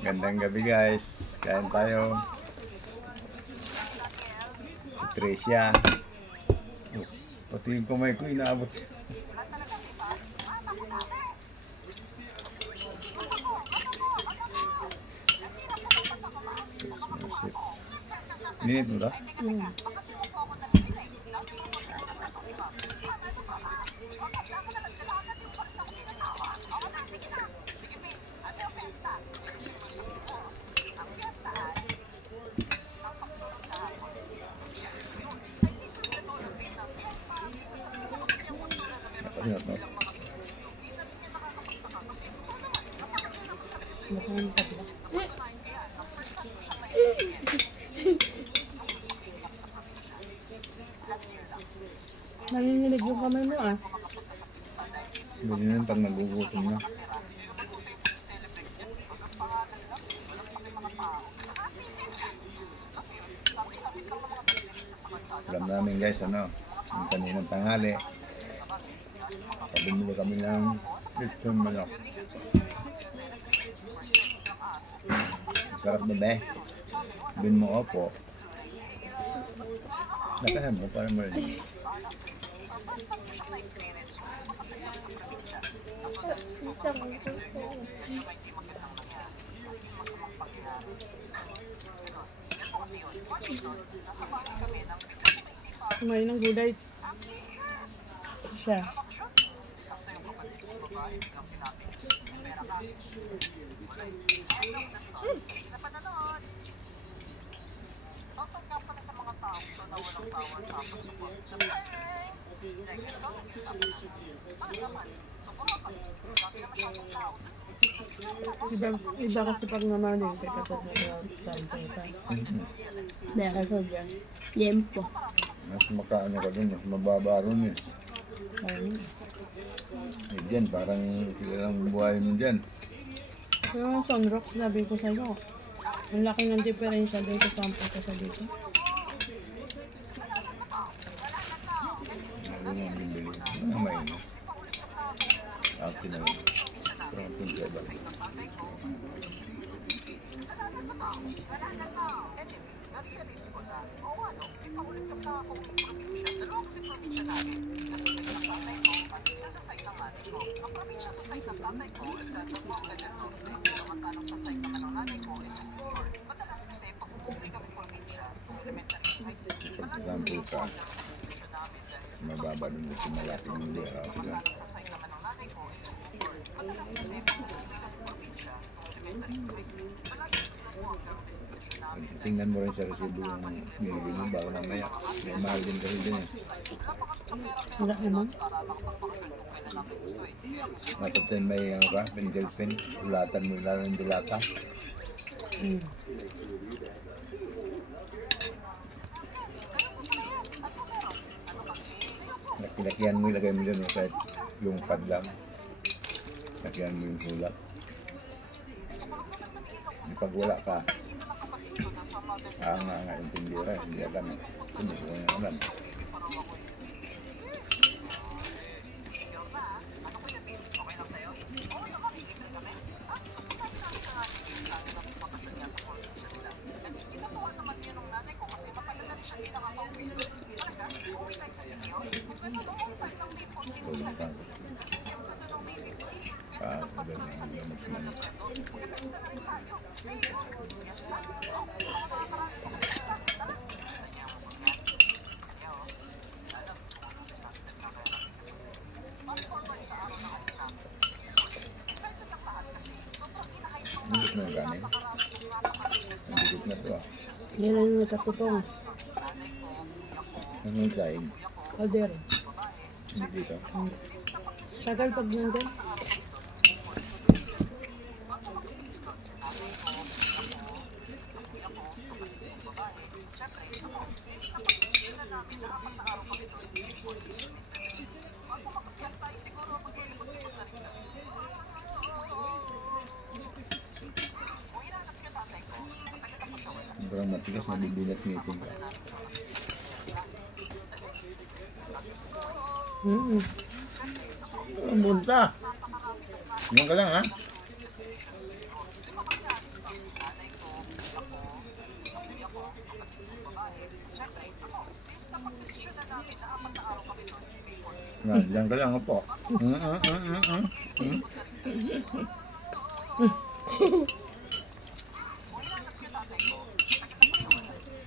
Gandang gabi guys. Kain tayo. Si Tricia. Pati yung kamay ko inaabot. Ninit mo ba? Nanginginig yung kamay mo ah. Sabi nyo pag nagugutom na. Alam namin guys ano, yung kaninang tanghali. Pabumili kami ng lechon manok. Sarap na ba eh? Bin mo opo. Nakahan mo para mo rin. Kumain ng gulay siya. Iba kasi pag naman yung katapat na dahil kasi dyan lempo Mas makaano ka dun, mas mababa ron eh. Eh dyan, parang sila lang buhay mo dyan. Pero Sunrock, sabi ko sa'yo, ang laki ng diferensya dito sa ampo ko sa dito. Ano yung bibili? Ano may ino? Akin na lang. Pero ang pinja ba? Pag-example ka, mababa dun sa malaking hindi sila. Tingnan mo rin sa resibo yung binili mo bago mamaya. May mahal din kasi din eh. Wala naman. Matapin may ano ka, pencil pen, ulatan mo lalo ng dilata. Lakyan mo, ilagay mo dyan kahit yung pad lang. Lakyan mo yung sulat. Pag wala ka, nga yung tindira, hindi alam. Hindi ko yung alam. Nandit na yung ganin. Nandit na ito ah. Yan lang yung nagkatutong. Ano yung kain? Kaldero. Hindi dito. Tagal pag nandun. Sobrang matigas na bibilat ngipin ka. Ang bunta. Yan ka lang ha? Diyan ka lang po.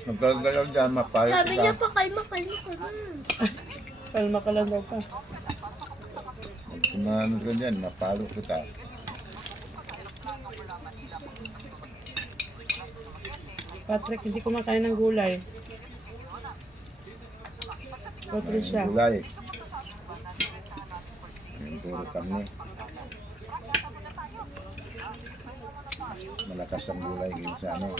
Magkagalaw dyan, mapayot Sabi niya ka. pa, kalma ka na. Kalma ka lang daw pa. Kumano ka dyan, mapalo kita. Patrick, hindi kumakain ng gulay. Patricia. Gulay. Puro kami. Malakas ang gulay ngayon sa ano.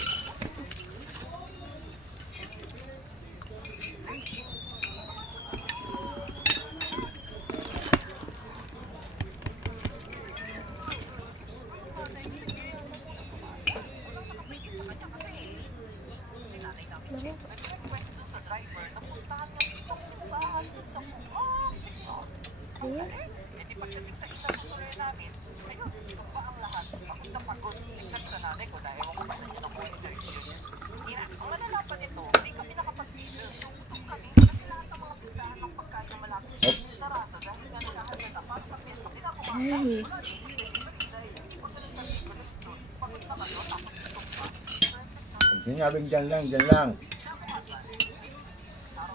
Pag sinabing dyan lang, dyan lang.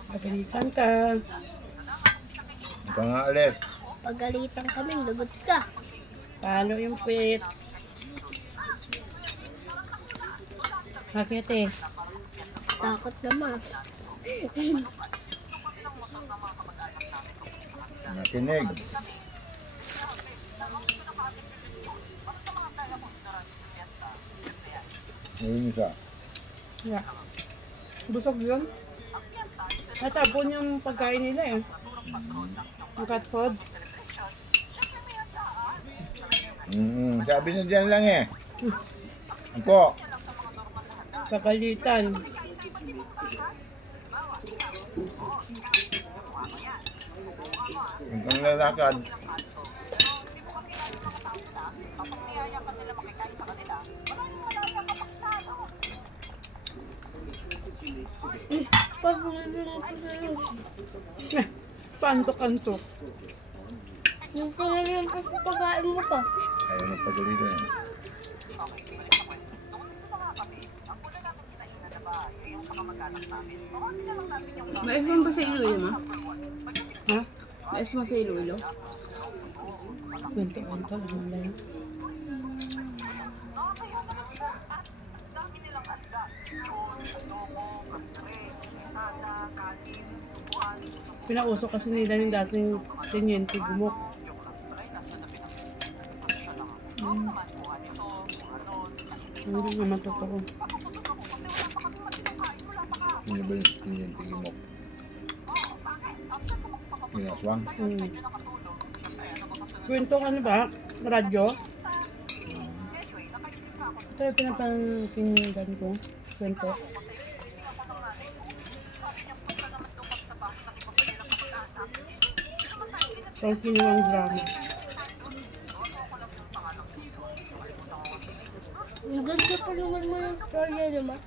Pagalitan ka. Huwag ka nga alis. Pagalitan kami, lagot ka. Paano yung pit? Bakit eh? Takot naman. Nakinig. Ngayon isa. Yeah. Busog yun. Natapon yung pagkain nila eh. Yung cat food. Sabi na dyan lang eh. Po. Pagalitan. Huwag kang lalakad. Pantok-antok. Yung tinanong pa sa pagkain mo ka. Ayaw na pagalitan eh. Mais mo ba sa Iloilo, ma? Ha? Mais mo sa Iloilo? Pantok-antok. Ano na yun? Pinauso kasi nila yung dating tenyente gumok. Hindi naman totoo. Sino ba yung tingin mo? Pinaswang? Kwento ano ba? Radyo? Ito yung pinapangkingan ko. Kwento. Pag kinuwang drama. Ang ganda pa naman mo ng storya naman.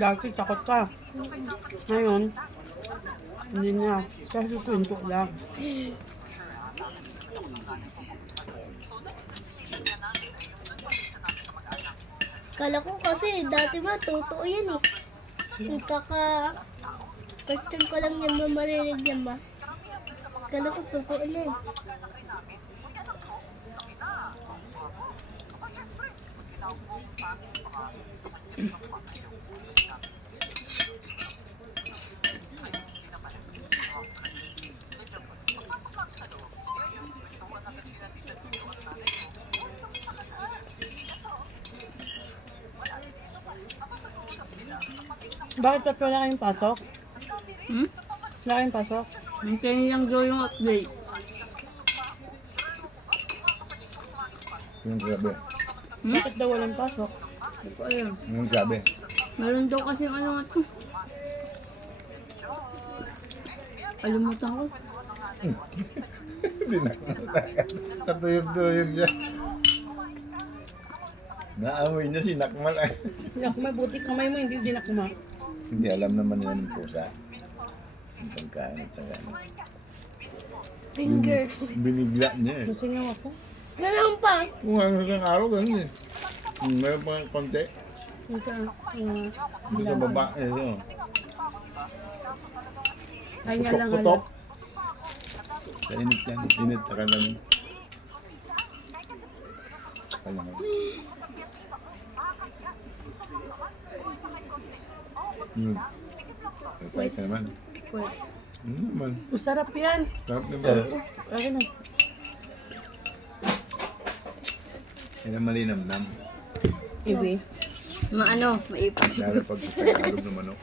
Dati takot ka. Ngayon, hindi na. Kasi kwento lang. Kala ko kasi, dati ba, totoo yan eh. Yung question ko lang yan, mamarinig yan ba? Kala ko totoo na eh. Bakit ba't wala kayong pasok? Hmm? Wala kayong pasok? Hintayin lang daw yung update. Yung sabi? Bakit daw walang pasok? Hindi ko alam. Yung sabi? Meron daw kasing ano nga to. Kalimutan ko. Hindi na kumatakan. Katuyog-tuyog siya. Naamoy niya si Nakmal. Nakma, buti kamay mo, hindi dinakma. Hindi alam naman nila ng pusa. Ang pagkain at saka ano. Finger. Binigla niya eh. Nasingaw ako. Ganun pa. Kung ano isang araw, ganun eh. Meron pa ng konti. Yung sa, Dito sa baba, eh. Oh. kanya lang Putok-putok. Sa init yan. Init na kami. Kaya nga. Kahit ka naman. Wait. Naman. Masarap yan. Sarap naman. Okay na. Yan ang malinamnam. Ibi. Maano, maipas. Lalo pag pagkakalog ng manok.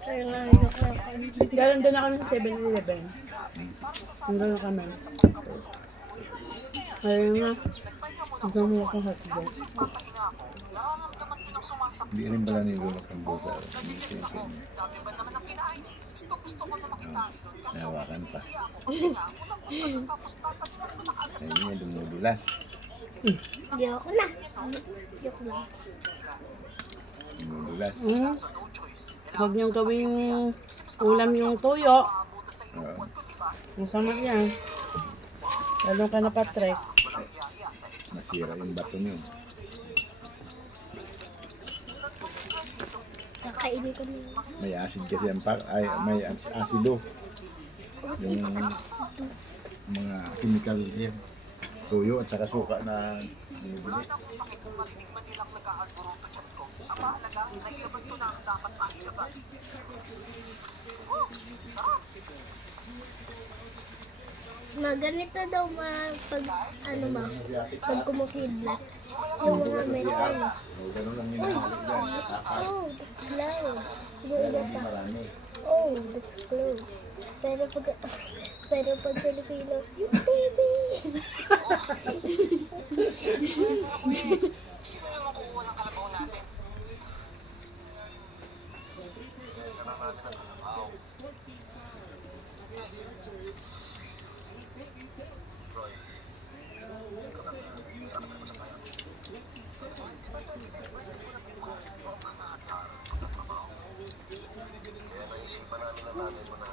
Kaya nga, yok na ako. Galing doon na kami sa 7-Eleven. Nandun na kami. Ayun nga. Ito mo akong hotdog. Hindi rin pala nilulok ng buka. Nahawakan pa. Ayun niya, dumudulas. Yok na. Yok na. Dumudulas. Huwag niyong gawing ulam yung tuyo. Oo. Masama yan. Lalo ka na patrek. Masira yung bato niyo. Kakainin ko na. May acid kasi ang ay may asido. Yung mga chemical yan. Tuyo at saka suka na binibili. Ganito daw pag ano ba? Pag kumukidlat. Yung mga may ano. Ganun lang yung nahalik dyan. Oh, that's loud. Good at that. Marami. Oh, that's close. Pero pag Filipino, baby! Sino naman kukuha ng kalabaw natin? Kaya naisipan namin na natin mo na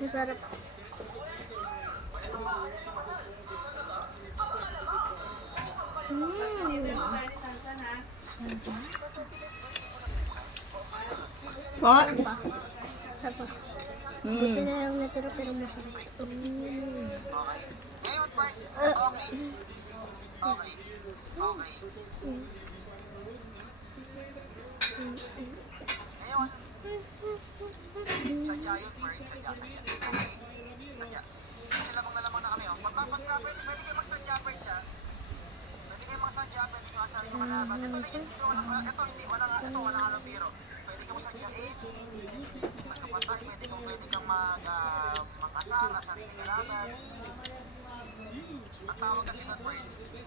Masarap. What? Sarap. Buti na lang natira pero masarap. ngayon, Bart. Okay. Ngayon, sadya yun, Bart. Sadya. Sadya. Kasi lamang na lamang na kami, oh. Pwede kayo magsadya, Bart, ha? Pwede kayo magsadya, pwede nyo asarin yung kalaban. Ito, wala nga lang biro. Pwede kang sadyain. Pagkapatay, pwede kang mag-asar, asarin yung kalaban. Ang tawag kasi ng word,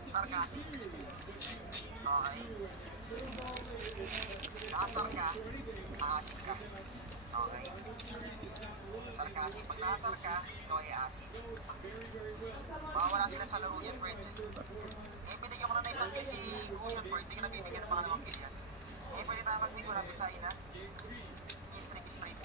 sarcastic. Okay? Nakasar ka, aasin ka. Okay? Sarcastic. Pag nakasar ka, ikaw ay aasin. Mawawala sila sa laro yan, words. Eh, binigyan ko na isang kasi Kuya Bird, hindi ka nabibigyan ng mga limang bilyan. Eh, pwede tayo mag-meet, walang pisahin ha. Straight.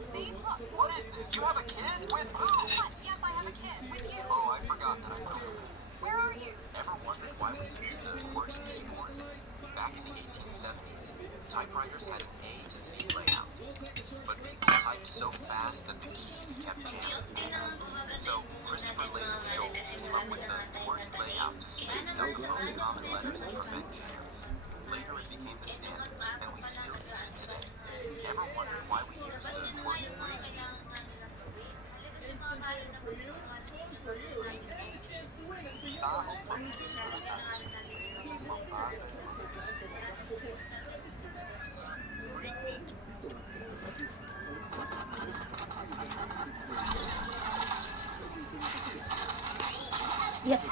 Okay? What is this? You have a kid? With who? What? Yes, I have a kid. With you. Oh, I forgot that I know. Where are you? Ever wondered why we used the QWERTY keyboard? Back in the 1870s, typewriters had an A to Z layout. But people typed so fast that the keys kept jamming. So, Christopher Latham Schultz came up with the QWERTY layout to space out the most common letters and prevent jams. Later it became the standard, and we still use it today. Ever wondered why we used the QWERTY breathe? Tao pag-isip mabagal. Bring me. Yep.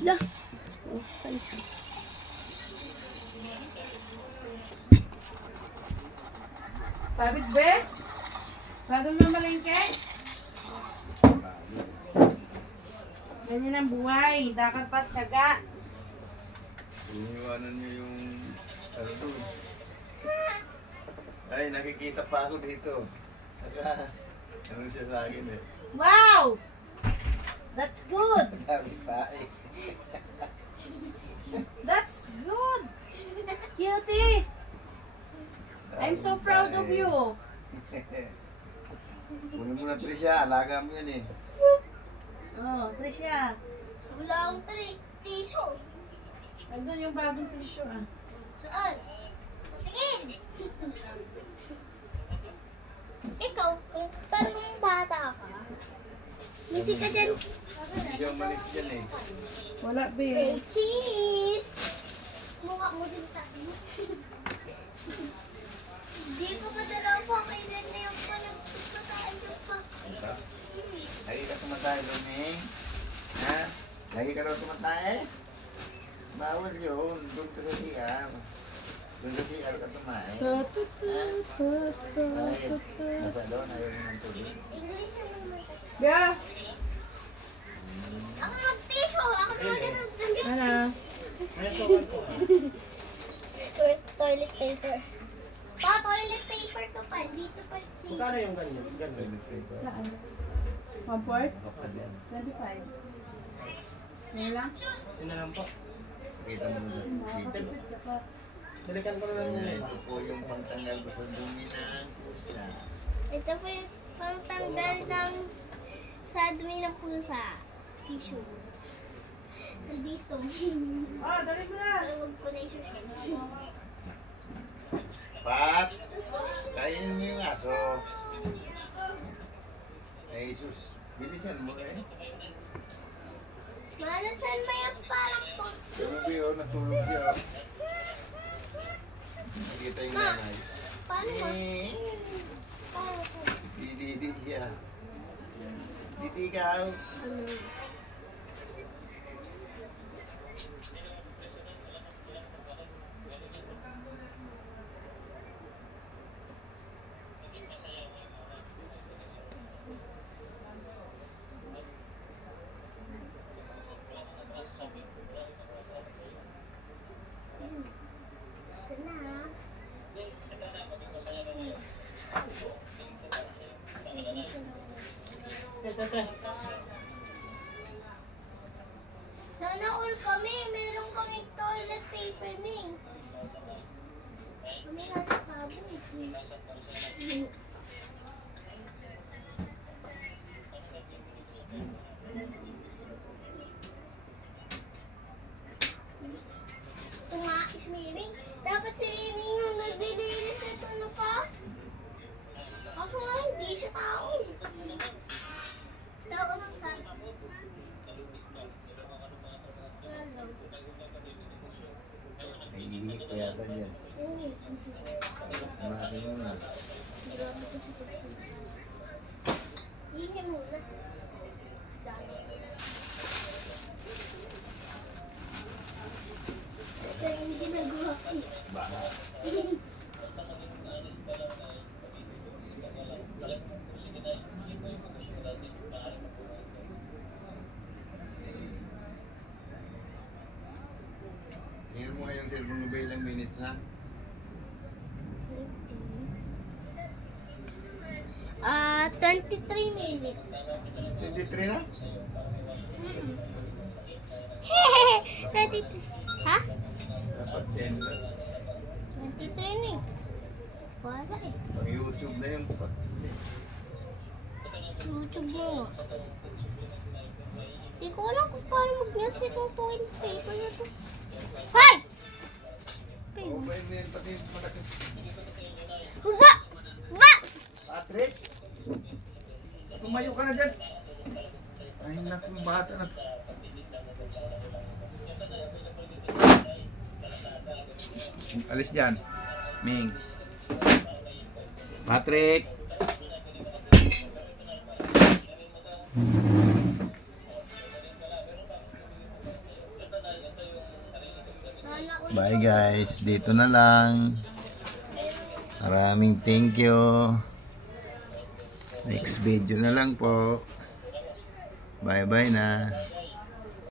Lah. Okay. Pagod be? Pagod na malengke? Ganyan ang buhay. Dapat pa tiyaga. Iniwanan niyo yung ano doon. Ay, nakikita pa ako dito. Saka, ano siya sa akin eh. Wow! That's good! Dami tae. That's good! Cutie! I'm so proud of you. Kunin mo na Trisha, alaga mo yan eh. Oh, Trisha. Wala akong tissue. Nandun yung bagong tissue ah. Saan? Patingin! Ikaw, kung talagang bata ka, misi ka dyan. Hindi siya umalis dyan eh. Wala be. Say cheese! Mukha mo din sa akin. Hindi ko pa dalawa pa kailan na yung ka raw tumatae? Bawal yun. Doon ka sa CR. Doon sa CR ka tumae. Ay, nasa doon. Ayaw mo ng tubig. English naman kasi. Yeah. Ako mag-tissue. Ako mag-tissue. Ano? Where's toilet paper? Pa, toilet paper to pa. Dito pa. Magkano yung ganyan? Ganyan. Saan? 1/4? 25. Ngayon lang? Yun na lang po. Kita mo dito. Silikan ko na lang Ayan, yun. ito po yung pangtanggal ko sa dumi ng pusa. Ito po yung pangtanggal ng sa dumi ng pusa. Tissue. Nandito. Ah, dali mo na! Huwag ko na isusya. Pat! Kainin mo yung aso. Ay, sus. Bilisan mo eh. Malasan ba yung parang pang... Tulog yun, natulog yun. Nakita yung nanay. Paano ba? Eh, Paano ba? didi siya. Didi ka. Ito na. Sana all kami. Meron kami toilet paper, Ming. Kami nga nagsabi eh. Ito nga, is Miming. Dapat si Miming yung naglilinis na ito na pa. Kaso nga hindi siya tao. Tao lang sa... Ay, hindi ko yata dyan. Manasin mo na. Grabe kasi ito. Hihin muna. Basta. Pero hindi nagawa ko. Baka. Tingnan mo nga yung cellphone mo ba ilang minutes na? 23 minutes. 23 na? Hehehe! 23. Ha? Dapat 10 na. 23 na eh. Wala eh. Pang YouTube na yung pat. YouTube mo nga. Hindi ko alam kung paano mag-nasa itong toilet paper na to. Hoy! Oo ba yun yan pati malaki? Ba! Ba! Patrick! Tumayo ka na dyan! Ay naku, bata na to. Alis dyan. Ming. Patrick! Sana all Bye guys, dito na lang. Maraming thank you. Next video na lang po. Bye bye na.